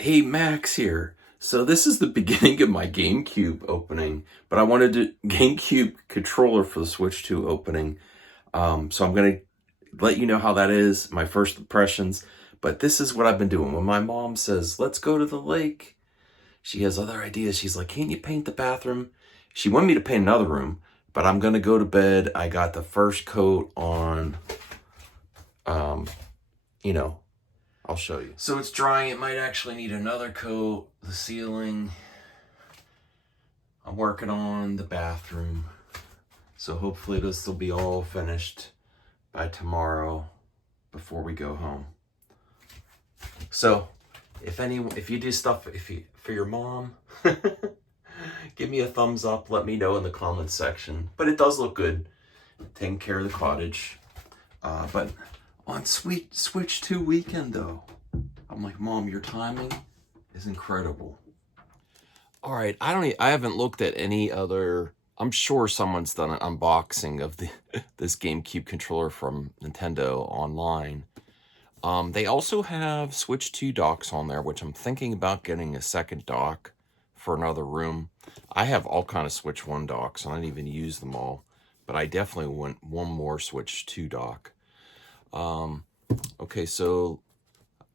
Hey, Max here. So this is the beginning of my GameCube opening, but I wanted to GameCube controller for the Switch 2 opening. So I'm gonna let you know how that is, my first impressions. But this is what I've been doing. When my mom says, "Let's go to the lake," she has other ideas. She's like, "Can't you paint the bathroom?" She wanted me to paint another room, but I'm gonna go to bed. I got the first coat on, um, you know, I'll show you. So it's drying. It might actually need another coat. The ceiling. I'm working on the bathroom. So hopefully this will be all finished by tomorrow before we go home. So if you do stuff for your mom, give me a thumbs up. Let me know in the comments section. But it does look good. Taking care of the cottage. But on Switch 2 weekend though, I'm like, Mom, your timing is incredible. All right, I haven't looked at any other. I'm sure someone's done an unboxing of this GameCube controller from Nintendo online. They also have Switch 2 docks on there, which I'm thinking about getting a second dock for another room. I have all kind of Switch 1 docks, and I didn't even use them all, but I definitely want one more Switch 2 dock. Okay, so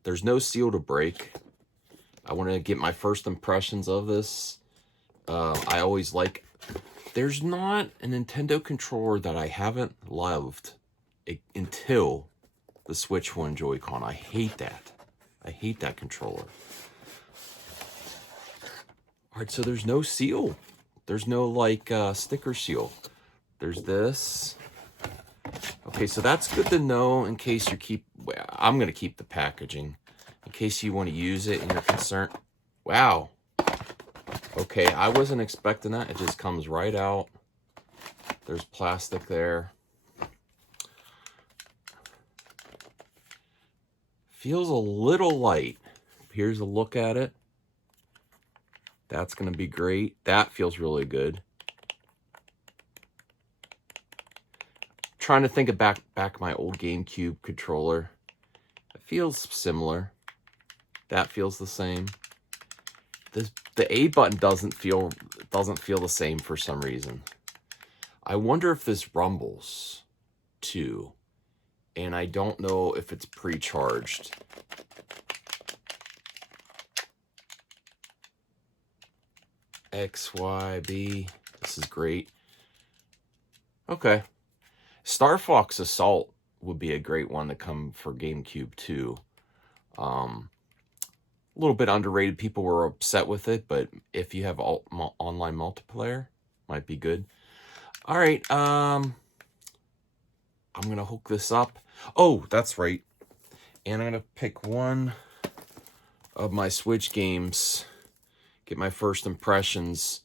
there's no seal to break. I want to get my first impressions of this. I always like... There's not a Nintendo controller that I haven't loved until the Switch 1 Joy-Con. I hate that. I hate that controller. All right, so there's no seal. There's no, like, sticker seal. There's this. Okay, so that's good to know in case you keep... Well, I'm going to keep the packaging in case you want to use it and you're concerned. Wow. Okay, I wasn't expecting that. It just comes right out. There's plastic there. Feels a little light. Here's a look at it. That's going to be great. That feels really good. Trying to think of back my old GameCube controller. It feels similar. That feels the same. The A button doesn't feel the same for some reason. I wonder if this rumbles too. And I don't know if it's pre-charged. X, Y, B. This is great. Okay. Star Fox Assault would be a great one to come for GameCube too. A little bit underrated. People were upset with it, but if you have online multiplayer, might be good. All right. I'm going to hook this up. Oh, that's right. And I'm going to pick one of my Switch games, get my first impressions,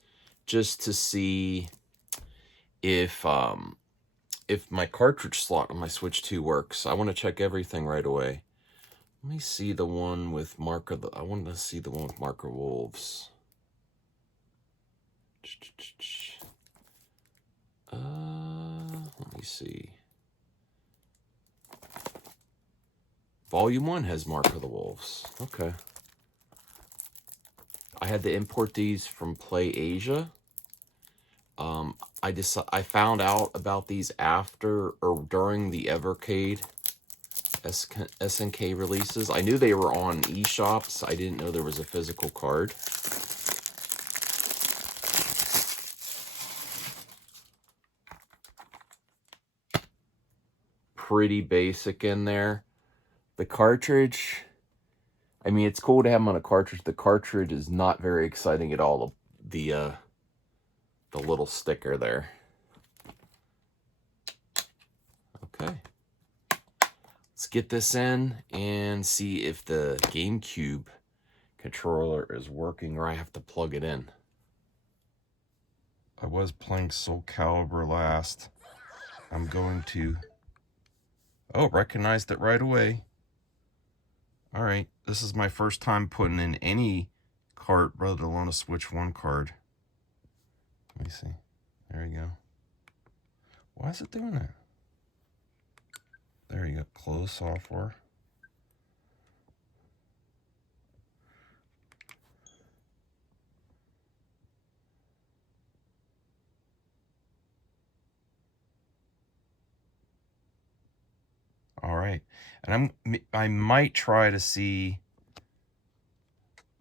just to see if my cartridge slot on my Switch 2 works. I want to check everything right away. Let me see the one with I want to see the one with Marker Wolves. Let me see. Volume 1 has Mark of the Wolves. Okay. I had to import these from Play Asia. I found out about these after or during the Evercade SNK releases. I knew they were on eShops. I didn't know there was a physical card. Pretty basic in there. The cartridge, I mean, it's cool to have them on a cartridge. The cartridge is not very exciting at all. The little sticker there. Okay. Let's get this in and see if the GameCube controller is working or I have to plug it in. I was playing Soul Calibur last. I'm going to... Oh, recognized it right away. All right, this is my first time putting in any cart, let alone a Switch 1 card. Let me see. There you go. Why is it doing that? There you go. Close software. And I might try to see.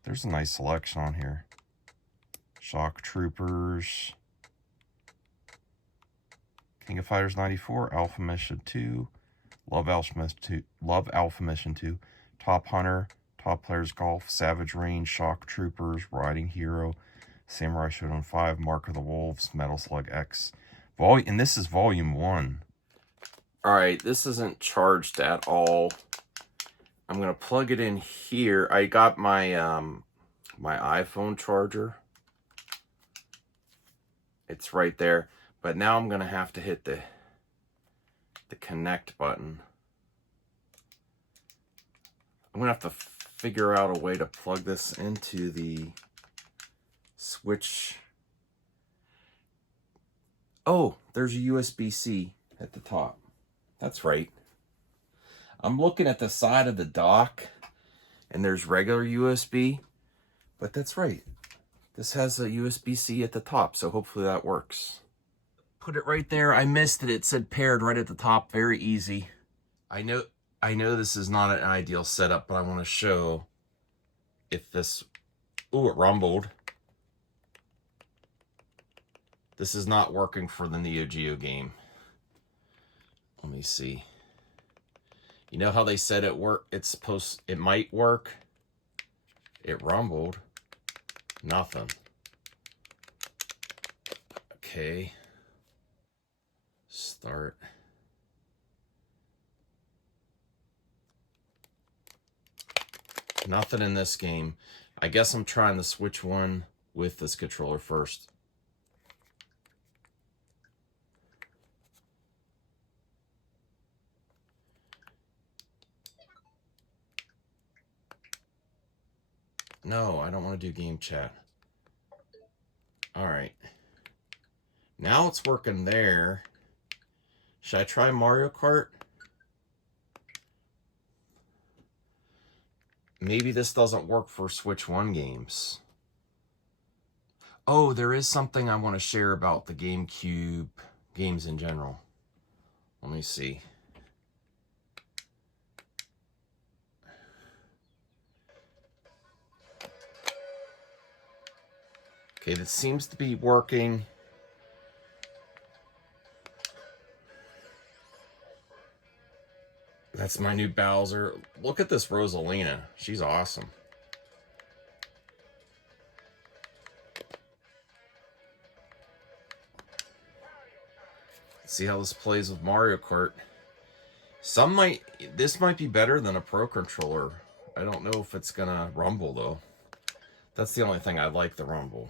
There's a nice selection on here. Shock Troopers, King of Fighters 94, Alpha Mission 2, Love Alpha Mission 2, Top Hunter, Top Players Golf, Savage Range, Shock Troopers, Riding Hero, Samurai Shodown 5, Mark of the Wolves, Metal Slug X. And this is Volume 1. Alright, this isn't charged at all. I'm going to plug it in here. I got my my iPhone charger. It's right there. But now I'm going to have to hit the connect button. I'm going to have to figure out a way to plug this into the switch. Oh, there's a USB-C at the top. That's right. I'm looking at the side of the dock, and there's regular USB, but that's right. This has a USB-C at the top, so hopefully that works. Put it right there. I missed it. It said paired right at the top. Very easy. I know this is not an ideal setup, but I want to show if this... Ooh, it rumbled. This is not working for the Neo Geo game. Let me see. You know how they said it might work? It rumbled. Nothing. Okay. Start. Nothing in this game. I guess I'm trying to switch one with this controller first. No, I don't want to do game chat. Alright. Now it's working there. Should I try Mario Kart? Maybe this doesn't work for Switch 1 games. Oh, there is something I want to share about the GameCube games in general. Let me see. Okay, that seems to be working. That's my new Bowser. Look at this Rosalina. She's awesome. See how this plays with Mario Kart. This might be better than a Pro Controller. I don't know if it's gonna rumble though. That's the only thing I like, the rumble.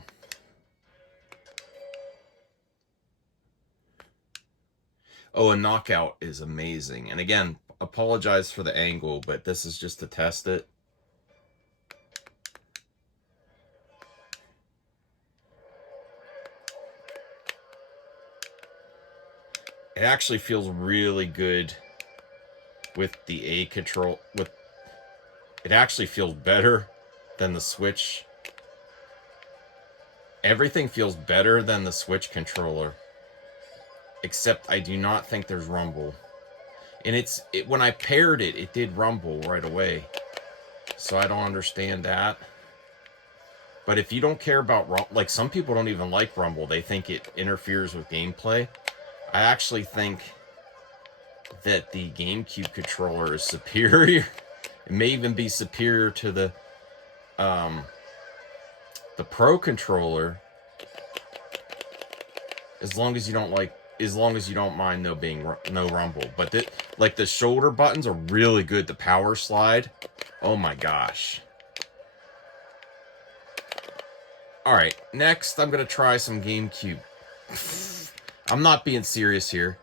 Oh, a knockout is amazing. And again, apologize for the angle, but this is just to test it. It actually feels really good with the A control. It actually feels better than the Switch. Everything feels better than the Switch controller. Except I do not think there's rumble. And when I paired it, it did rumble right away. So I don't understand that. But if you don't care about rumble, like some people don't even like rumble. They think it interferes with gameplay. I actually think that the GameCube controller is superior. It may even be superior to the Pro controller. As long as you don't mind no rumble. But like the shoulder buttons are really good. The power slide. Oh my gosh. Alright, next I'm going to try some GameCube. I'm not being serious here.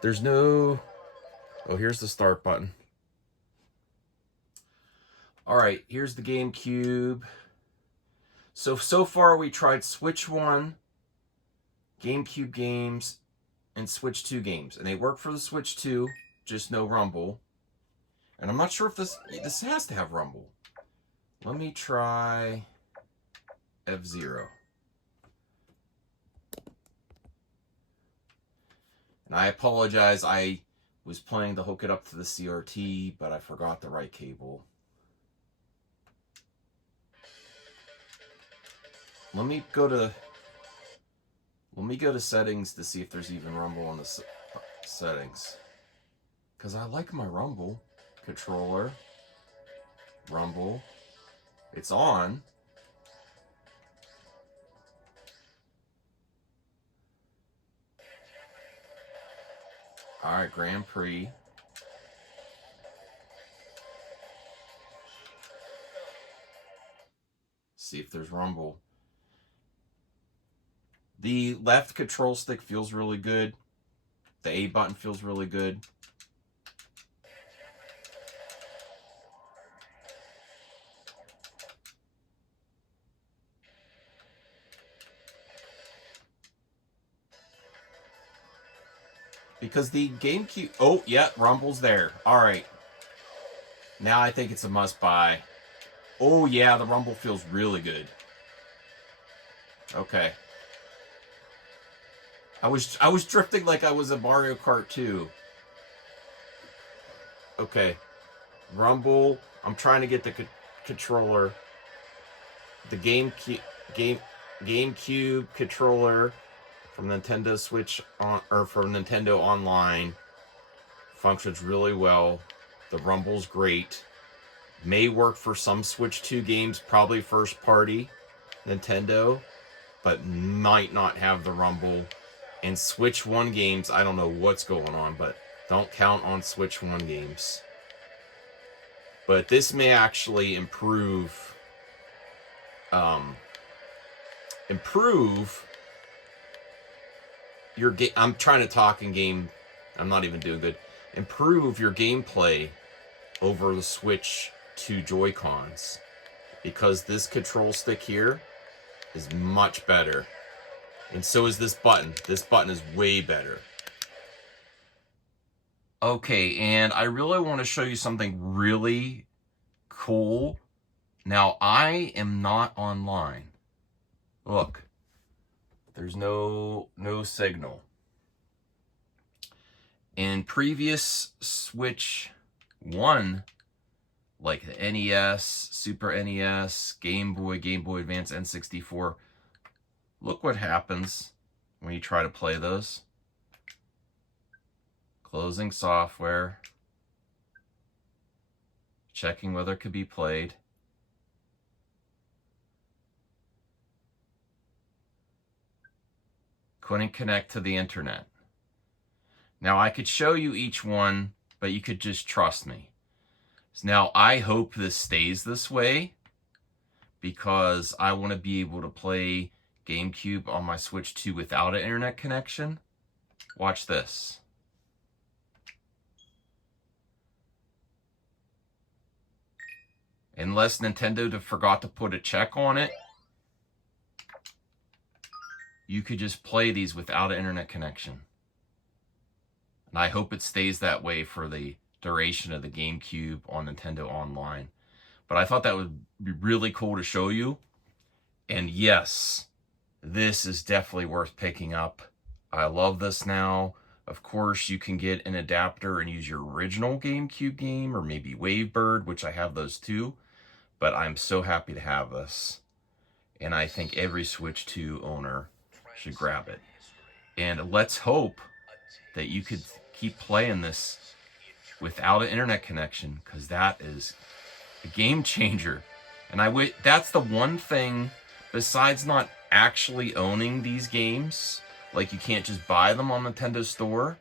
There's no... Oh, here's the start button. Alright, here's the GameCube. So far we tried Switch 1, GameCube games, and Switch 2 games. And they work for the Switch 2, just no rumble. And I'm not sure if this has to have rumble. Let me try F-Zero. And I apologize, I was planning to hook it up to the CRT, but I forgot the right cable. Let me go to settings to see if there's even rumble on the settings. Because I like my rumble controller. Rumble. It's on. Alright, Grand Prix. See if there's rumble. The left control stick feels really good. The A button feels really good. Because the GameCube... Oh, yeah, rumble's there. Alright. Now I think it's a must-buy. Oh, yeah, the rumble feels really good. Okay. I was drifting like I was a Mario Kart 2. Okay. Rumble. I'm trying to get the controller. The GameCube controller from Nintendo Switch on, or from Nintendo Online, functions really well. The rumble's great. May work for some Switch 2 games, probably first party Nintendo, but might not have the rumble. And Switch 1 games, I don't know what's going on, but don't count on Switch 1 games. But this may actually improve your game. I'm trying to talk in game. I'm not even doing good. Improve your gameplay over the Switch 2 Joy-Cons, because this control stick here is much better. And so is this button. This button is way better. Okay, and I really want to show you something really cool. Now, I am not online. Look, there's no signal. In previous Switch 1, like the NES, Super NES, Game Boy Advance, N64, look what happens when you try to play those. Closing software. Checking whether it could be played. Couldn't connect to the internet. Now, I could show you each one, but you could just trust me. Now, I hope this stays this way, because I want to be able to play GameCube on my Switch 2 without an internet connection. Watch this. Unless Nintendo forgot to put a check on it, you could just play these without an internet connection. And I hope it stays that way for the duration of the GameCube on Nintendo Online. But I thought that would be really cool to show you. And yes, this is definitely worth picking up. I love this now. Of course, you can get an adapter and use your original GameCube game, or maybe Wavebird, which I have those too. But I'm so happy to have this. And I think every Switch 2 owner should grab it. And let's hope that you could keep playing this without an internet connection, because that is a game changer. And that's the one thing, besides not actually owning these games, like you can't just buy them on Nintendo Store,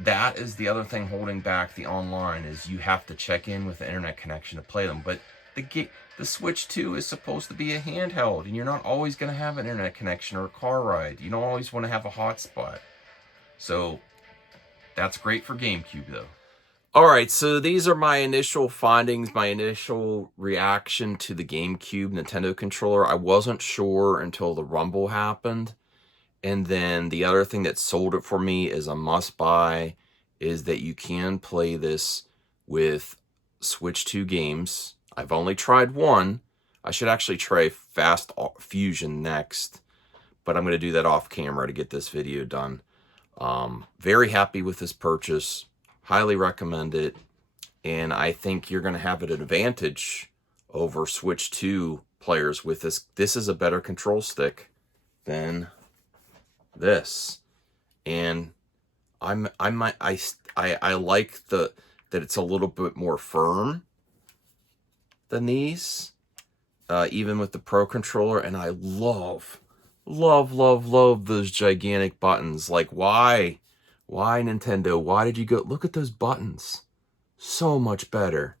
that is the other thing holding back the online, is you have to check in with the internet connection to play them. But the Switch 2 is supposed to be a handheld, and you're not always going to have an internet connection or a car ride. You don't always want to have a hotspot. So that's great for GameCube, though. All right, so these are my initial findings, my initial reaction to the GameCube Nintendo controller. I wasn't sure until the rumble happened. And then the other thing that sold it for me as a must-buy is that you can play this with Switch 2 games. I've only tried one. I should actually try Fast Fusion next, but I'm going to do that off camera to get this video done. Very happy with this purchase. Highly recommend it. And I think you're going to have an advantage over Switch 2 players with this. This is a better control stick than this. And I like that it's a little bit more firm than these, even with the Pro Controller. And I love those gigantic buttons. Like, why Nintendo? Why did you go? Look at those buttons. So much better.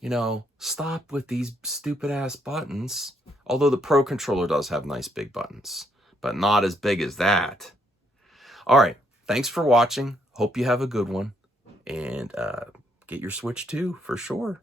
You know, stop with these stupid ass buttons. Although the Pro Controller does have nice big buttons, but not as big as that. All right. Thanks for watching. Hope you have a good one. And get your Switch 2 for sure.